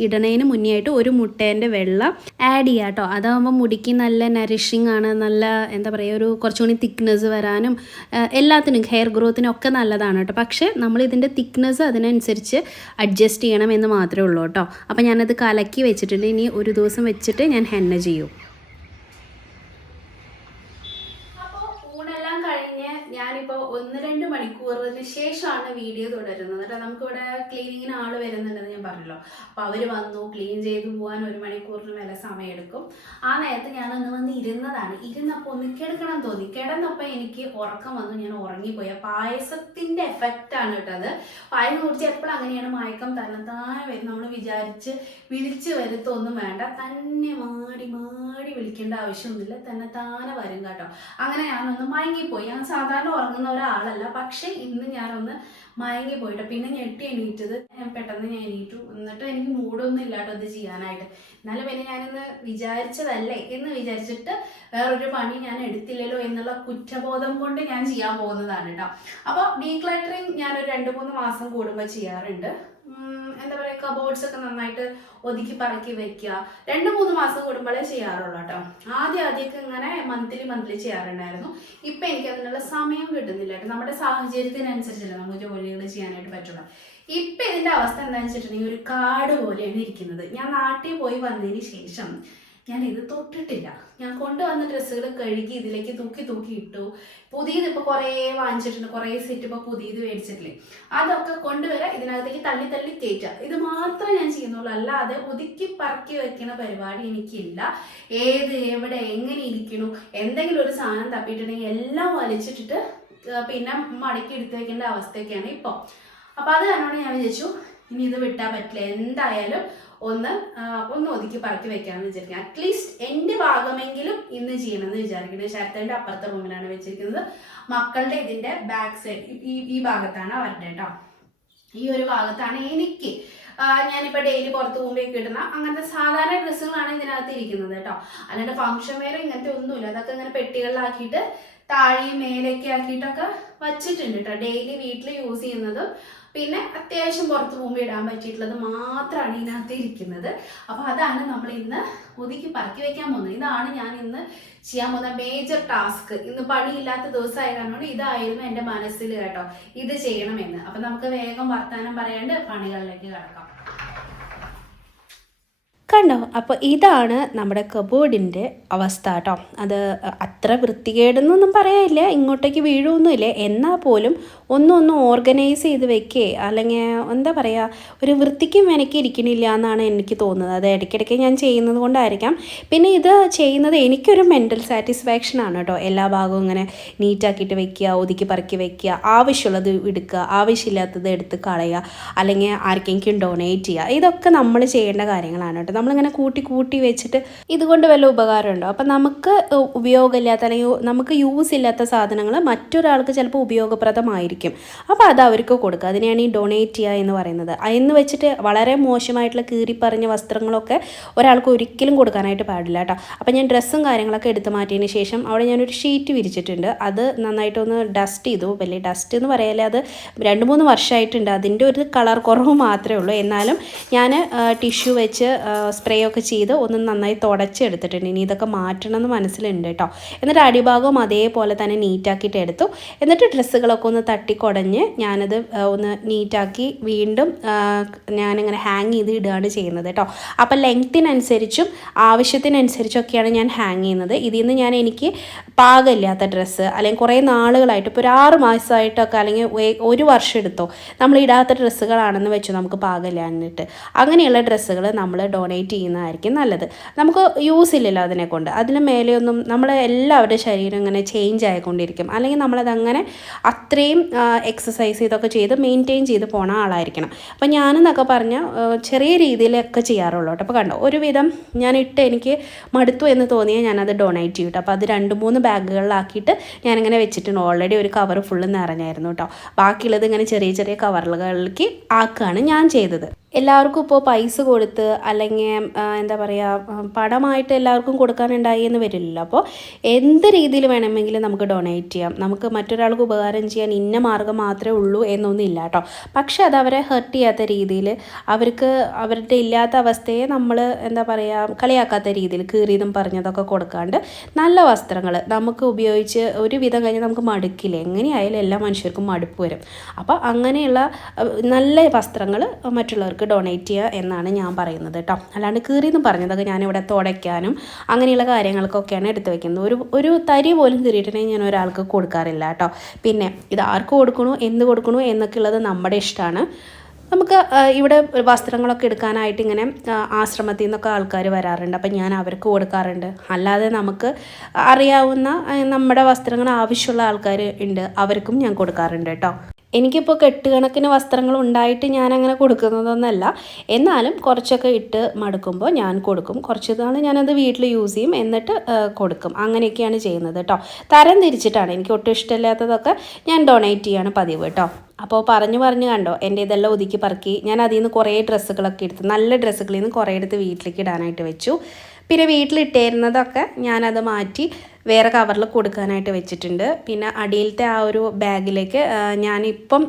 ഇടണതിന് മുന്നേ ആയിട്ട് ഒരു മുട്ടേൻ്റെ വെള്ളം ആഡ് ചെയ്യാം കേട്ടോ. അതാകുമ്പോൾ മുടിക്ക് നല്ല നറിഷിങ് ആണ്, നല്ല എന്താ പറയുക ഒരു കുറച്ചുകൂടി തിക്നെസ് വരാനും എല്ലാത്തിനും ഹെയർ ഗ്രോത്തിനും ഒക്കെ നല്ലതാണ് കേട്ടോ. പക്ഷേ നമ്മൾ ഇതിൻ്റെ തിക്നെസ് അതിനനുസരിച്ച് അഡ്ജസ്റ്റ് ചെയ്യണം എന്ന് മാത്രമേ ഉള്ളൂ കേട്ടോ. അപ്പോൾ ഞാനത് കലക്കി വെച്ചിട്ടുണ്ട്. ഇനി ഒരു ദിവസം വെച്ചിട്ട് ഞാൻ ഹെന്ന ചെയ്യും. ഞാനിപ്പോൾ 1-2 മണിക്കൂറിന് ശേഷമാണ് വീഡിയോ തുടരുന്നത് കേട്ടോ. നമുക്കിവിടെ ക്ലീനിങ്ങിന് ആൾ വരുന്നുണ്ടെന്ന് ഞാൻ പറഞ്ഞല്ലോ. അപ്പോൾ അവർ വന്നു ക്ലീൻ ചെയ്ത് പോകാൻ 1 മണിക്കൂറിന് മേലെ സമയമെടുക്കും. ആ നേരത്ത് ഞാനൊന്ന് വന്ന് ഇരുന്നതാണ്. ഇരുന്നപ്പോൾ ഒന്ന് കിടക്കണം തോന്നി. കിടന്നപ്പോൾ എനിക്ക് ഉറക്കം വന്നു, ഞാൻ ഉറങ്ങിപ്പോയി. പായസത്തിൻ്റെ എഫക്റ്റാണ് കേട്ടോ അത്. പായസം കുടിച്ച് എപ്പോഴും അങ്ങനെയാണ്, മയക്കം തന്നെത്താനെ വരും. നമ്മൾ വിളിച്ച് വരുത്തൊന്നും വേണ്ട, തന്നെ മാടി വിളിക്കേണ്ട ആവശ്യമൊന്നുമില്ല, തന്നെത്താനെ വരും കേട്ടോ. അങ്ങനെ ഞാനൊന്ന് മയങ്ങിപ്പോയി. ഞാൻ സാധാരണ ഉറങ്ങുന്ന ഒരാളല്ല, പക്ഷെ ഇന്ന് ഞാനൊന്ന് മയങ്ങിപ്പോയിട്ട് പിന്നെ ഞെട്ടി എണീറ്റത്. പെട്ടെന്ന് ഞാൻ എണീറ്റു. എന്നിട്ട് എനിക്ക് മൂടൊന്നും ഇല്ലാട്ടോ ഇത് ചെയ്യാനായിട്ട്. എന്നാലും പിന്നെ ഞാനിന്ന് വിചാരിച്ചതല്ലേ എന്ന് വിചാരിച്ചിട്ട് വേറൊരു പണി ഞാൻ എടുത്തില്ലല്ലോ എന്നുള്ള കുറ്റബോധം കൊണ്ട് ഞാൻ ചെയ്യാൻ പോകുന്നതാണ് കേട്ടോ. അപ്പോൾ ഡീക്ലട്ടറിങ് ഞാനൊരു 2-3 മാസം കൂടുമ്പോൾ ചെയ്യാറുണ്ട്. എന്താ പറയുക, കബോർഡ്സ് ഒക്കെ നന്നായിട്ട് ഒതുക്കി പറക്കി വെക്കുക. 2-3 മാസം കൂടുമ്പോഴേ ചെയ്യാറുള്ളൂ കേട്ടോ. ആദ്യമൊക്കെ ഇങ്ങനെ മന്ത്ലി ചെയ്യാറുണ്ടായിരുന്നു. ഇപ്പം എനിക്ക് അതിനുള്ള സമയം കിട്ടുന്നില്ല കേട്ടോ. നമ്മുടെ സാഹചര്യത്തിനനുസരിച്ചല്ല നമുക്ക് ജോലികൾ ചെയ്യാനായിട്ട് പറ്റുള്ളൂ. ഇപ്പം ഇതിൻ്റെ അവസ്ഥ എന്താണെന്ന് വെച്ചിട്ടുണ്ടെങ്കിൽ ഒരു കാട് പോലെയാണ് ഇരിക്കുന്നത്. ഞാൻ നാട്ടിൽ പോയി വന്നതിന് ശേഷം ഞാൻ ഇത് തൊട്ടിട്ടില്ല. ഞാൻ കൊണ്ടുവന്ന ഡ്രസ്സുകൾ കഴുകി ഇതിലേക്ക് തൂക്കി ഇട്ടു. പുതിയത് ഇപ്പോൾ കുറേ വാങ്ങിച്ചിട്ടുണ്ട്, കുറേ സെറ്റ് ഇപ്പോൾ പുതിയത് മേടിച്ചിട്ടില്ലേ, അതൊക്കെ കൊണ്ടുവരാൻ ഇതിനകത്തേക്ക് തള്ളി കയറ്റുക. ഇത് മാത്രമേ ഞാൻ ചെയ്യുന്നുള്ളൂ. അല്ലാതെ ഒതുക്കി പറക്കി വെക്കുന്ന പരിപാടി എനിക്കില്ല. എവിടെ എങ്ങനെ ഇരിക്കണു, എന്തെങ്കിലും ഒരു സാധനം തപ്പിയിട്ടുണ്ടെങ്കിൽ എല്ലാം വലിച്ചിട്ടിട്ട് പിന്നെ മടക്കി എടുത്ത് വെക്കേണ്ട അവസ്ഥയൊക്കെയാണ് ഇപ്പോൾ. അപ്പോൾ അത് കാരണമാണ് ഞാൻ വിചാരിച്ചു ഇനി ഇത് വിട്ടാൽ പറ്റില്ല, എന്തായാലും ഒന്ന് ഒതുക്കി പറക്കി വെക്കാമെന്ന് വിചാരിക്കുക. അറ്റ്ലീസ്റ്റ് എൻ്റെ ഭാഗമെങ്കിലും ഇന്ന് ചെയ്യണമെന്ന് വിചാരിക്കുന്നത്. ശരത്തേൻ്റെ അപ്പുറത്തെ റൂമിലാണ് വെച്ചിരിക്കുന്നത്. മക്കളുടെ ഇതിൻ്റെ ബാക്ക് സൈഡ് ഈ ഭാഗത്താണ് അവരുടെ കേട്ടോ. ഈ ഒരു ഭാഗത്താണ് എനിക്ക് ഞാനിപ്പോൾ ഡെയിലി പുറത്ത് പോകുമ്പോഴേക്ക് ഇടുന്ന അങ്ങനത്തെ സാധാരണ ഡ്രസ്സുകളാണ് ഇതിനകത്ത് ഇരിക്കുന്നത് കേട്ടോ. അല്ലാണ്ട് ഫംഗ്ഷൻ വെയർ ഇങ്ങനത്തെ ഒന്നുമില്ല. അതൊക്കെ ഇങ്ങനെ പെട്ടികളിലാക്കിയിട്ട് താഴെയും മേലേക്ക് ആക്കിയിട്ടൊക്കെ വച്ചിട്ടുണ്ട് കേട്ടോ. ഡെയിലി വീട്ടിൽ യൂസ് ചെയ്യുന്നതും പിന്നെ അത്യാവശ്യം പുറത്ത് പോകുമ്പോൾ ഇടാൻ പറ്റിയിട്ടുള്ളത് മാത്രമാണ് ഇതിനകത്ത് ഇരിക്കുന്നത്. അപ്പോൾ അതാണ് നമ്മൾ ഇന്ന് ഒതുക്കി പറക്കി വെക്കാൻ പോകുന്നത്. ഇതാണ് ഞാൻ ഇന്ന് ചെയ്യാൻ പോകുന്ന മേജർ ടാസ്ക്. ഇന്ന് പണിയില്ലാത്ത ദിവസമായ കാരണം ഇതായിരുന്നു എൻ്റെ മനസ്സിൽ കേട്ടോ, ഇത് ചെയ്യണമെന്ന്. അപ്പം നമുക്ക് വേഗം വർത്താനം പറയാണ്ട് പണികളിലേക്ക് കിടക്കാം. കണ്ടോ? അപ്പോൾ ഇതാണ് നമ്മുടെ കബോർഡിൻ്റെ അവസ്ഥ കേട്ടോ. അത് അത്ര വൃത്തികേടെന്നൊന്നും പറയാനില്ല, ഇങ്ങോട്ടേക്ക് വീഴുമൊന്നുമില്ല. എന്നാൽ പോലും ഒന്നും ഓർഗനൈസ് ചെയ്ത് വെക്കേ അല്ലെങ്കിൽ എന്താ പറയുക, ഒരു വൃത്തിക്കും എനിക്ക് ഇരിക്കണില്ല എന്നാണ് എനിക്ക് തോന്നുന്നത്. അത് ഇടയ്ക്കിടയ്ക്ക് ഞാൻ ചെയ്യുന്നത് കൊണ്ടായിരിക്കാം. പിന്നെ ഇത് ചെയ്യുന്നത് എനിക്കൊരു മെൻ്റൽ സാറ്റിസ്ഫാക്ഷനാണ് കേട്ടോ. എല്ലാ ഭാഗവും ഇങ്ങനെ നീറ്റാക്കിയിട്ട് വെക്കുക, ഒതുക്കി പറക്കി വെക്കുക, ആവശ്യമുള്ളത് എടുക്കുക, ആവശ്യമില്ലാത്തത് എടുത്ത് കളയുക, അല്ലെങ്കിൽ ആർക്കെങ്കിലും ഡൊണേറ്റ് ചെയ്യുക. ഇതൊക്കെ നമ്മൾ ചെയ്യേണ്ട കാര്യങ്ങളാണ് കേട്ടോ. നമ്മളിങ്ങനെ കൂട്ടി വെച്ചിട്ട് ഇതുകൊണ്ട് വല്ല ഉപകാരമുണ്ടോ? അപ്പം നമുക്ക് ഉപയോഗമില്ലാത്ത അല്ലെങ്കിൽ നമുക്ക് യൂസ് ഇല്ലാത്ത സാധനങ്ങൾ മറ്റൊരാൾക്ക് ചിലപ്പോൾ ഉപയോഗപ്രദമായിരിക്കും. അപ്പോൾ അത് അവർക്ക് കൊടുക്കുക. അതിനെയാണ് ഈ ഡൊണേറ്റ് ചെയ്യുക എന്ന് പറയുന്നത്. എന്ന് വെച്ചിട്ട് വളരെ മോശമായിട്ടുള്ള കീറിപ്പറഞ്ഞ വസ്ത്രങ്ങളൊക്കെ ഒരാൾക്ക് ഒരിക്കലും കൊടുക്കാനായിട്ട് പാടില്ല കേട്ടോ. അപ്പം ഞാൻ ഡ്രസ്സും കാര്യങ്ങളൊക്കെ എടുത്ത് മാറ്റിയതിന് ശേഷം അവിടെ ഞാനൊരു ഷീറ്റ് വിരിച്ചിട്ടുണ്ട്. അത് നന്നായിട്ടൊന്ന് ഡസ്റ്റ് ചെയ്തു. വലിയ ഡസ്റ്റ് എന്ന് പറയാല്ലേ, അത് 2-3 വർഷമായിട്ടുണ്ട്. അതിൻ്റെ ഒരു കളർ കുറവ് മാത്രമേ ഉള്ളൂ. എന്നാലും ഞാൻ ടിഷ്യൂ വെച്ച് സ്പ്രേ ഒക്കെ ചെയ്ത് ഒന്ന് നന്നായി തുടച്ചെടുത്തിട്ടുണ്ട്. ഇനി ഇതൊക്കെ മാറ്റണം എന്ന് മനസ്സിലുണ്ട് കേട്ടോ. എന്നിട്ട് അടിഭാഗവും അതേപോലെ തന്നെ നീറ്റാക്കിയിട്ട് എടുത്തു. എന്നിട്ട് ഡ്രസ്സുകളൊക്കെ ഒന്ന് തട്ടിക്കുടഞ്ഞ് ഞാനത് ഒന്ന് നീറ്റാക്കി വീണ്ടും ഞാനിങ്ങനെ ഹാങ് ചെയ്ത് ഇടുകയാണ് ചെയ്യുന്നത് കേട്ടോ. അപ്പം ലെങ്ത്തിനനുസരിച്ചും ആവശ്യത്തിനനുസരിച്ചൊക്കെയാണ് ഞാൻ ഹാങ് ചെയ്യുന്നത്. ഇതിൽ നിന്ന് എനിക്ക് പാകമില്ലാത്ത ഡ്രസ്സ് അല്ലെങ്കിൽ കുറേ നാളുകളായിട്ട് ഇപ്പോൾ ഒരു 6 മാസമായിട്ടൊക്കെ അല്ലെങ്കിൽ 1 വർഷം എടുത്തോ നമ്മൾ ഇടാത്ത ഡ്രസ്സുകളാണെന്ന് വെച്ചു നമുക്ക് പാകമില്ലാഞ്ഞിട്ട്, അങ്ങനെയുള്ള ഡ്രസ്സുകൾ നമ്മൾ ഡൊണേറ്റ് ചെയ്യുന്നതായിരിക്കും നല്ലത്. നമുക്ക് യൂസ് ഇല്ലല്ലോ അതിനെക്കൊണ്ട്. അതിന് മേലെയൊന്നും നമ്മൾ എല്ലാവരുടെ ശരീരം ഇങ്ങനെ ചേഞ്ച് ആയിക്കൊണ്ടിരിക്കും. അല്ലെങ്കിൽ നമ്മളതങ്ങനെ അത്രയും എക്സസൈസ് ഇതൊക്കെ ചെയ്ത് മെയിൻറ്റെയിൻ ചെയ്ത് പോണ ആളായിരിക്കണം. അപ്പം ഞാനെന്നൊക്കെ പറഞ്ഞാൽ ചെറിയ രീതിയിലൊക്കെ ചെയ്യാറുള്ളൂ കേട്ടോ. അപ്പോൾ കണ്ടോ, ഒരുവിധം ഞാൻ എനിക്ക് മടുത്തു എന്ന് തോന്നിയാൽ ഞാനത് ഡൊണേറ്റ് ചെയ്യും കേട്ടോ. അപ്പോൾ അത് 2-3 ബാഗുകളിലാക്കിയിട്ട് ഞാനിങ്ങനെ വെച്ചിട്ടുണ്ട്. ഓൾറെഡി ഒരു കവർ ഫുള്ള് നിറഞ്ഞായിരുന്നു കേട്ടോ. ബാക്കിയുള്ളത് ഇങ്ങനെ ചെറിയ കവറുകളിലേക്ക് ആക്കുകയാണ് ഞാൻ ചെയ്തത്. എല്ലാവർക്കും ഇപ്പോൾ പൈസ കൊടുത്ത് അല്ലെങ്കിൽ എന്താ പറയുക, പണമായിട്ട് എല്ലാവർക്കും കൊടുക്കാനുണ്ടായി എന്ന് വരില്ലല്ലോ. അപ്പോൾ എന്ത് രീതിയിൽ വേണമെങ്കിലും നമുക്ക് ഡൊണേറ്റ് ചെയ്യാം. നമുക്ക് മറ്റൊരാൾക്ക് ഉപകാരം ചെയ്യാൻ ഇന്ന മാർഗ്ഗം മാത്രമേ ഉള്ളൂ എന്നൊന്നും ഇല്ല കേട്ടോ. പക്ഷേ അത് അവരെ ഹെർട്ട് ചെയ്യാത്ത രീതിയിൽ, അവർക്ക് അവരുടെ ഇല്ലാത്ത അവസ്ഥയെ നമ്മൾ എന്താ പറയുക കളിയാക്കാത്ത രീതിയിൽ കീറിയതും പറഞ്ഞതൊക്കെ കൊടുക്കാണ്ട് നല്ല വസ്ത്രങ്ങൾ നമുക്ക് ഉപയോഗിച്ച് ഒരു വിധം കഴിഞ്ഞ് നമുക്ക് മടുക്കില്ല. എങ്ങനെയായാലും എല്ലാ മനുഷ്യർക്കും മടുപ്പ് വരും. അപ്പോൾ അങ്ങനെയുള്ള നല്ല വസ്ത്രങ്ങൾ മറ്റുള്ളവർക്ക് ഡൊണേറ്റ് ചെയ്യുക എന്നാണ് ഞാൻ പറയുന്നത് കേട്ടോ. അല്ലാണ്ട് കീറിയെന്ന് പറഞ്ഞതൊക്കെ ഞാനിവിടെ തുടയ്ക്കാനും അങ്ങനെയുള്ള കാര്യങ്ങൾക്കൊക്കെയാണ് എടുത്ത് വയ്ക്കുന്നത്. ഒരു തരി പോലും കീറിയിട്ടുണ്ടെങ്കിൽ ഞാൻ ഒരാൾക്ക് കൊടുക്കാറില്ല കേട്ടോ. പിന്നെ ഇത് ആർക്ക് കൊടുക്കണോ എന്ത് കൊടുക്കണോ എന്നൊക്കെ ഉള്ളത് നമ്മുടെ ഇഷ്ടമാണ്. നമുക്ക് ഇവിടെ വസ്ത്രങ്ങളൊക്കെ എടുക്കാനായിട്ട് ഇങ്ങനെ ആശ്രമത്തിൽ നിന്നൊക്കെ ആൾക്കാർ വരാറുണ്ട്. അപ്പം ഞാൻ അവർക്ക് കൊടുക്കാറുണ്ട്. അല്ലാതെ നമുക്ക് അറിയാവുന്ന നമ്മുടെ വസ്ത്രങ്ങൾ ആവശ്യമുള്ള ആൾക്കാർ ഉണ്ട്, അവർക്കും ഞാൻ കൊടുക്കാറുണ്ട് കേട്ടോ. എനിക്കിപ്പോൾ കെട്ടുകണക്കിന് വസ്ത്രങ്ങൾ ഉണ്ടായിട്ട് ഞാനങ്ങനെ കൊടുക്കുന്നതൊന്നുമല്ല. എന്നാലും കുറച്ചൊക്കെ ഇട്ട് മടുക്കുമ്പോൾ ഞാൻ കൊടുക്കും. കുറച്ച് നാൾ ഞാനത് വീട്ടിൽ യൂസ് ചെയ്യും, എന്നിട്ട് കൊടുക്കും. അങ്ങനെയൊക്കെയാണ് ചെയ്യുന്നത് കേട്ടോ. തരം തിരിച്ചിട്ടാണ്. എനിക്ക് ഒട്ടും ഇഷ്ടമില്ലാത്തതൊക്കെ ഞാൻ ഡൊണേറ്റ് ചെയ്യാണ് പതിവ് കേട്ടോ. അപ്പോൾ പറഞ്ഞു കണ്ടോ, എൻ്റെ ഇതെല്ലാം ഒതുക്കി പറക്കി ഞാൻ അതിൽ നിന്ന് കുറേ ഡ്രസ്സുകളൊക്കെ എടുത്ത്, നല്ല ഡ്രസ്സുകളിൽ നിന്ന് കുറേ എടുത്ത് വീട്ടിലേക്ക് ഇടാനായിട്ട് വെച്ചു. പിന്നെ വീട്ടിലിട്ടിരുന്നതൊക്കെ ഞാനത് മാറ്റി വേറെ കവറിൽ കൊടുക്കാനായിട്ട് വെച്ചിട്ടുണ്ട്. പിന്നെ അടിയിലത്തെ ആ ഒരു ബാഗിലേക്ക് ഞാനിപ്പം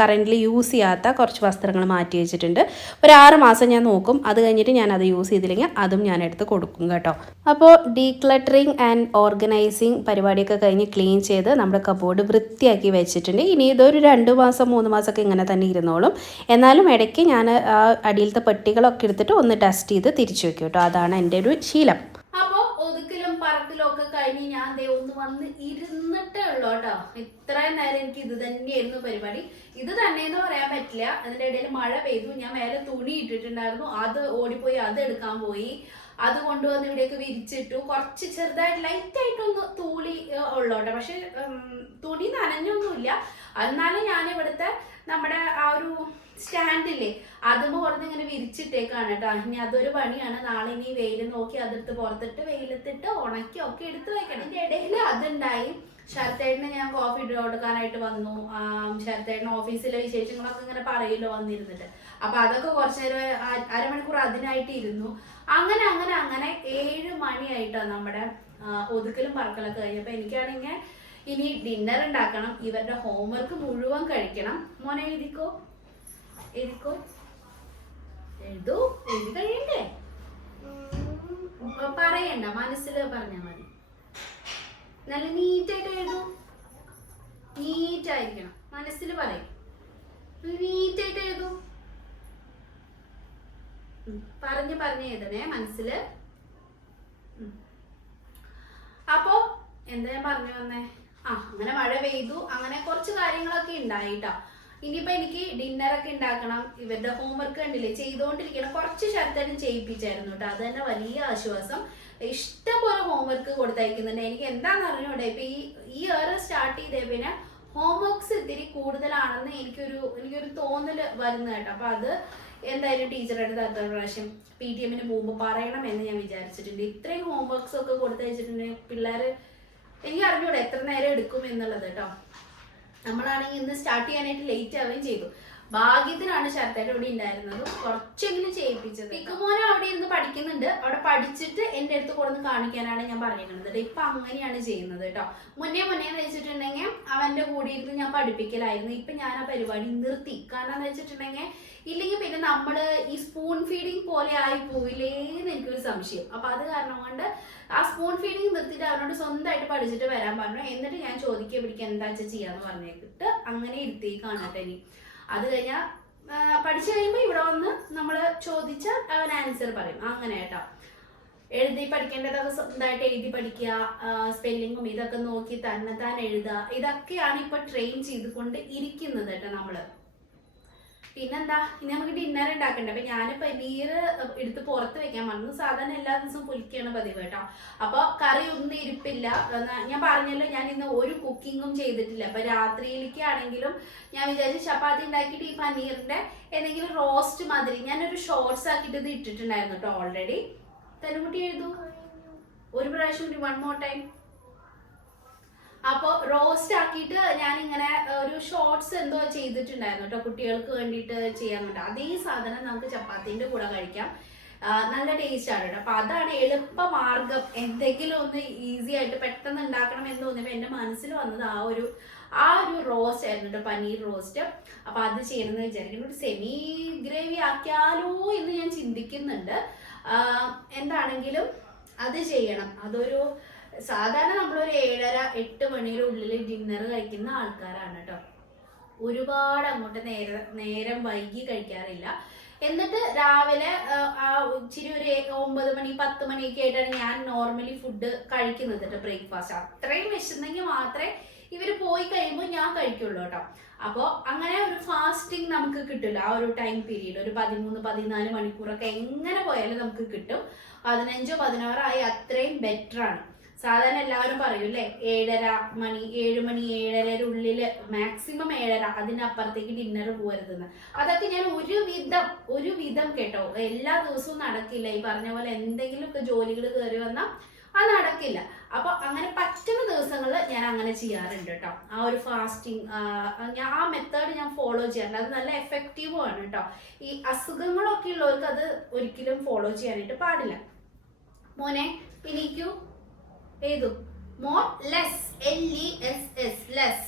കറൻ്റ്ലി യൂസ് ചെയ്യാത്ത കുറച്ച് വസ്ത്രങ്ങൾ മാറ്റി വെച്ചിട്ടുണ്ട്. ഒരു 6 മാസം ഞാൻ നോക്കും. അത് കഴിഞ്ഞിട്ട് ഞാനത് യൂസ് ചെയ്തില്ലെങ്കിൽ അതും ഞാൻ എടുത്ത് കൊടുക്കും കേട്ടോ. അപ്പോൾ ഡീക്ലട്ടറിങ് ആൻഡ് ഓർഗനൈസിങ് പരിപാടിയൊക്കെ കഴിഞ്ഞ് ക്ലീൻ ചെയ്ത് നമ്മുടെ കബോർഡ് വൃത്തിയാക്കി വെച്ചിട്ടുണ്ട്. ഇനി ഇതൊരു 2 മാസം 3 മാസമൊക്കെ ഇങ്ങനെ തന്നെ ഇരുന്നോളും. എന്നാലും ഇടയ്ക്ക് ഞാൻ ആ അടിയിലത്തെ പെട്ടികളൊക്കെ എടുത്തിട്ട് ഒന്ന് ഡസ്റ്റ് ചെയ്ത് തിരിച്ചു വെക്കും കേട്ടോ. അതാണ് എൻ്റെ ഒരു ശീലം. പറക്കലും ഒക്കെ കഴിഞ്ഞ് ഞാൻ ഒന്ന് വന്ന് ഇരുന്നിട്ടേ ഉള്ളൂ കേട്ടോ. ഇത്രയും നേരം എനിക്ക് ഇത് തന്നെയായിരുന്നു പരിപാടി. ഇത് തന്നെയെന്ന് പറയാൻ പറ്റില്ല. അതിന്റെ ഇടയിൽ മഴ പെയ്തു. ഞാൻ മേലെ തുണി ഇട്ടിട്ടുണ്ടായിരുന്നു, അത് ഓടിപ്പോയി അത് എടുക്കാൻ പോയി. അത് കൊണ്ടുവന്ന് ഇവിടേക്ക് വിരിച്ചിട്ടു. കുറച്ച് ചെറുതായിട്ട് ലൈറ്റ് ആയിട്ടൊന്ന് തൂളി ഉള്ളോട്ടെ, പക്ഷെ തുണി നനഞ്ഞൊന്നുമില്ല. എന്നാലും ഞാൻ ഇവിടുത്തെ നമ്മുടെ ആ ഒരു സ്റ്റാൻഡില്ലേ അതുമ്പോ പുറത്ത് ഇങ്ങനെ വിരിച്ചിട്ടേക്കാണ് കേട്ടോ. ഇനി അതൊരു പണിയാണ്. നാളെ ഇനി വെയിൽ നോക്കി അതെടുത്ത് പുറത്തിട്ട് വെയിലത്തിട്ട് ഉണക്കി ഒക്കെ എടുത്ത് വെക്കണം. ഇതിന്റെ ഇടയിൽ അതുണ്ടായി. ശരത്തേട്ടന് ഞാൻ കോഫി ഇട്ട് കൊടുക്കാനായിട്ട് വന്നു. ശരത്തേട്ടന് ഓഫീസിലെ വിശേഷങ്ങളൊക്കെ ഇങ്ങനെ പറയല്ലോ വന്നിരുന്നിട്ട്. അപ്പൊ അതൊക്കെ കുറച്ചു നേരം അരമണിക്കൂർ അതിനായിട്ട് ഇരുന്നു. അങ്ങനെ 7 മണിയായിട്ടാണ് നമ്മുടെ ഒതുക്കലും പറക്കലൊക്കെ കഴിഞ്ഞപ്പോ. എനിക്കാണെങ്കിൽ ഇനി ഡിന്നർ ഉണ്ടാക്കണം. ഇവരുടെ ഹോംവർക്ക് മുഴുവൻ കഴിക്കണം. മോനെ എഴുതിക്കോ എഴുതി കഴിയണ്ടേ? പറയണ്ട, മനസ്സിൽ പറഞ്ഞാൽ മതി. നല്ല നീറ്റായിട്ട് എഴുതൂ. നീറ്റായിരിക്കണം, മനസ്സിൽ പറയും. നീറ്റായിട്ട് എഴുതൂ. പറഞ്ഞ് എഴുതണേ മനസ്സില്. അപ്പോ എന്താ ഞാൻ പറഞ്ഞു വന്നേ, അങ്ങനെ മഴ പെയ്തു, അങ്ങനെ കുറച്ച് കാര്യങ്ങളൊക്കെ ഉണ്ടായിട്ടോ. ഇനിയിപ്പോ എനിക്ക് ഡിന്നറൊക്കെ ഉണ്ടാക്കണം. ഇവരുടെ ഹോംവർക്ക് കണ്ടില്ലേ ചെയ്തുകൊണ്ടിരിക്കണം. കുറച്ച് ശരത്തേനും ചെയ്യിപ്പിച്ചായിരുന്നു കേട്ടോ, അത് തന്നെ വലിയ ആശ്വാസം. ഇഷ്ടംപോലെ ഹോംവർക്ക് കൊടുത്തയക്കുന്നുണ്ട്. എനിക്ക് എന്താണെന്ന് അറിഞ്ഞൂടെ, ഇപ്പൊ ഈ ഇയർ സ്റ്റാർട്ട് ചെയ്തേ പിന്നെ ഹോംവർക്ക്സ് ഇത്തിരി കൂടുതലാണെന്ന് എനിക്കൊരു തോന്നല് വരുന്ന കേട്ടോ. അപ്പൊ അത് എന്തായാലും ടീച്ചറുടെ അടുത്ത പ്രാവശ്യം PTM പോകുമ്പോൾ പറയണം എന്ന് ഞാൻ വിചാരിച്ചിട്ടുണ്ട്. ഇത്രയും ഹോംവർക്സ് ഒക്കെ കൊടുത്തയച്ചിട്ടുണ്ടെങ്കിൽ പിള്ളേര് എനിക്ക് അറിഞ്ഞൂടെ എത്ര നേരം എടുക്കും എന്നുള്ളത് കേട്ടോ. നമ്മളാണെങ്കിൽ ഇന്ന് സ്റ്റാർട്ട് ചെയ്യാനായിട്ട് ലേറ്റ് ആവുകയും ചെയ്തു. ഭാഗ്യത്തിനാണ് ശരത്തേട്ട ഇവിടെ ഉണ്ടായിരുന്നത്, കുറച്ചെങ്കിലും ചെയ്യിപ്പിച്ചത്. പിക്കുമോനെ അവിടെ ഇരുന്ന് പഠിക്കുന്നുണ്ട്. അവിടെ പഠിച്ചിട്ട് എന്റെ അടുത്ത് കൊടുന്ന് കാണിക്കാനാണ് ഞാൻ പറഞ്ഞിരിക്കുന്നത്. ഇപ്പൊ അങ്ങനെയാണ് ചെയ്യുന്നത് കേട്ടോ. മുന്നേ എന്ന് വെച്ചിട്ടുണ്ടെങ്കിൽ അവന്റെ കൂടെ ഇരുന്ന് ഞാൻ പഠിപ്പിക്കലായിരുന്നു. ഇപ്പൊ ഞാൻ ആ പരിപാടി നിർത്തി. കാരണം എന്ന് വെച്ചിട്ടുണ്ടെങ്കിൽ ഇല്ലെങ്കിൽ പിന്നെ നമ്മള് ഈ സ്പൂൺ ഫീഡിങ് പോലെ ആയി പോയില്ലേന്ന് എനിക്കൊരു സംശയം. അപ്പൊ അത് കാരണം കൊണ്ട് ആ സ്പൂൺ ഫീഡിങ് നിർത്തിയിട്ട് അവനോട് സ്വന്തമായിട്ട് പഠിച്ചിട്ട് വരാൻ പറഞ്ഞു. എന്നിട്ട് ഞാൻ ചോദിക്കുക പിടിക്കുക എന്താ വെച്ചാൽ ചെയ്യാന്ന് പറഞ്ഞേക്കിട്ട് അങ്ങനെ ഇരുത്തേക്കാണ് കേട്ടോ. ഇനി അത് കഴിഞ്ഞാൽ പഠിച്ചു കഴിയുമ്പോൾ ഇവിടെ വന്ന് നമ്മൾ ചോദിച്ചാൽ അവൻ ആൻസർ പറയും. അങ്ങനെ കേട്ടോ. എഴുതി പഠിക്കേണ്ടതൊക്കെ സ്വന്തമായിട്ട് എഴുതി പഠിക്കുക, സ്പെല്ലിങ്ങും ഇതൊക്കെ നോക്കി താൻ എഴുതുക, ഇതൊക്കെയാണ് ഇപ്പൊ ട്രെയിൻ ചെയ്തുകൊണ്ട് ഇരിക്കുന്നത് കേട്ടോ നമ്മള്. പിന്നെന്താ, ഇനി നമുക്ക് ഡിന്നർ ഉണ്ടാക്കണ്ടേ. അപ്പൊ ഞാൻ പനീർ എടുത്ത് പുറത്ത് വെക്കാൻ പറഞ്ഞു. സാധാരണ എല്ലാ ദിവസവും പുലിക്കാണ് പതിവ് കേട്ടോ. അപ്പൊ കറി ഒന്നും ഇരിപ്പില്ല. ഞാൻ പറഞ്ഞല്ലോ ഞാൻ ഇന്ന് ഒരു കുക്കിങ്ങും ചെയ്തിട്ടില്ല. അപ്പൊ രാത്രിയിലേക്ക് ആണെങ്കിലും ഞാൻ വിചാരിച്ചു ചപ്പാത്തി ഉണ്ടാക്കിയിട്ട് ഈ പനീറിന്റെ എന്തെങ്കിലും റോസ്റ്റ് മാതിരി ഞാനൊരു ഷോർട്സ് ആക്കിയിട്ട് ഇത് ഇട്ടിട്ടുണ്ടായിരുന്നു കേട്ടോ ഓൾറെഡി. തനുകുട്ടി എഴുതൂ ഒരു പ്രാവശ്യം കൂടി, 1 more time. അപ്പൊ റോസ്റ്റ് ആക്കിയിട്ട് ഞാൻ ഇങ്ങനെ ഒരു ഷോർട്സ് എന്തോ ചെയ്തിട്ടുണ്ടായിരുന്നു കേട്ടോ, കുട്ടികൾക്ക് വേണ്ടിയിട്ട് ചെയ്യാൻ വേണ്ടി. അതേ സാധനം നമുക്ക് ചപ്പാത്തിന്റെ കൂടെ കഴിക്കാം. നല്ല ടേസ്റ്റ് ആണ് കേട്ടോ. അപ്പൊ അതാണ് എളുപ്പ മാർഗം. എന്തെങ്കിലും ഒന്ന് ഈസി ആയിട്ട് പെട്ടെന്ന് ഉണ്ടാക്കണം എന്ന് തോന്നിയപ്പോ എന്റെ മനസ്സിൽ വന്നത് ആ ഒരു റോസ്റ്റ് ആയിരുന്നു കേട്ടോ, പനീർ റോസ്റ്റ്. അപ്പൊ അത് ചെയ്യണമെന്ന് വിചാരിക്കുന്നു. ഒരു സെമി ഗ്രേവി ആക്കിയാലോ എന്ന് ഞാൻ ചിന്തിക്കുന്നുണ്ട്. എന്താണെങ്കിലും അത് ചെയ്യണം. അതൊരു സാധാരണ നമ്മളൊരു 7:30-8 മണിയുടെ ഉള്ളിൽ ഡിന്നർ കഴിക്കുന്ന ആൾക്കാരാണ് കേട്ടോ. ഒരുപാട് അങ്ങോട്ട് നേരം വൈകി കഴിക്കാറില്ല. എന്നിട്ട് രാവിലെ ഇച്ചിരി ഒരു 9 മണി 10 മണിയൊക്കെ ആയിട്ടാണ് ഞാൻ നോർമലി ഫുഡ് കഴിക്കുന്നത് കേട്ടോ, ബ്രേക്ക്ഫാസ്റ്റ്. അത്രയും വിശന്നെങ്കിൽ മാത്രമേ ഇവര് പോയി കഴിയുമ്പോൾ ഞാൻ കഴിക്കുള്ളൂ കേട്ടോ. അപ്പോൾ അങ്ങനെ ഒരു ഫാസ്റ്റിംഗ് നമുക്ക് കിട്ടില്ല. ആ ഒരു ടൈം പീരീഡ് ഒരു 13-14 മണിക്കൂറൊക്കെ എങ്ങനെ പോയാലും നമുക്ക് കിട്ടും. 15-16 ആയി അത്രയും ബെറ്റർ ആണ്. സാധാരണ എല്ലാവരും പറയൂല്ലേ 7:30 മണി 7 മണി 7:30 ഉള്ളില് മാക്സിമം 7:30, അതിനപ്പുറത്തേക്ക് ഡിന്നർ പോകരുതെന്ന്. അതൊക്കെ ഞാൻ ഒരു വിധം കേട്ടോ. എല്ലാ ദിവസവും നടക്കില്ല. ഈ പറഞ്ഞ പോലെ എന്തെങ്കിലുമൊക്കെ ജോലികൾ കയറി വന്നാൽ അത് നടക്കില്ല. അപ്പൊ അങ്ങനെ പറ്റുന്ന ദിവസങ്ങളിൽ ഞാൻ അങ്ങനെ ചെയ്യാറുണ്ട് കേട്ടോ. ആ ഒരു ഫാസ്റ്റിംഗ് ആ മെത്തേഡ് ഞാൻ ഫോളോ ചെയ്യാറുണ്ട്. അത് നല്ല എഫക്റ്റീവും ആണ് കേട്ടോ. ഈ അസുഖങ്ങളൊക്കെ ഉള്ളവർക്ക് അത് ഒരിക്കലും ഫോളോ ചെയ്യാനായിട്ട് പാടില്ല. മോനെ പിന്നീക്കൂ ഏതു more less LESS less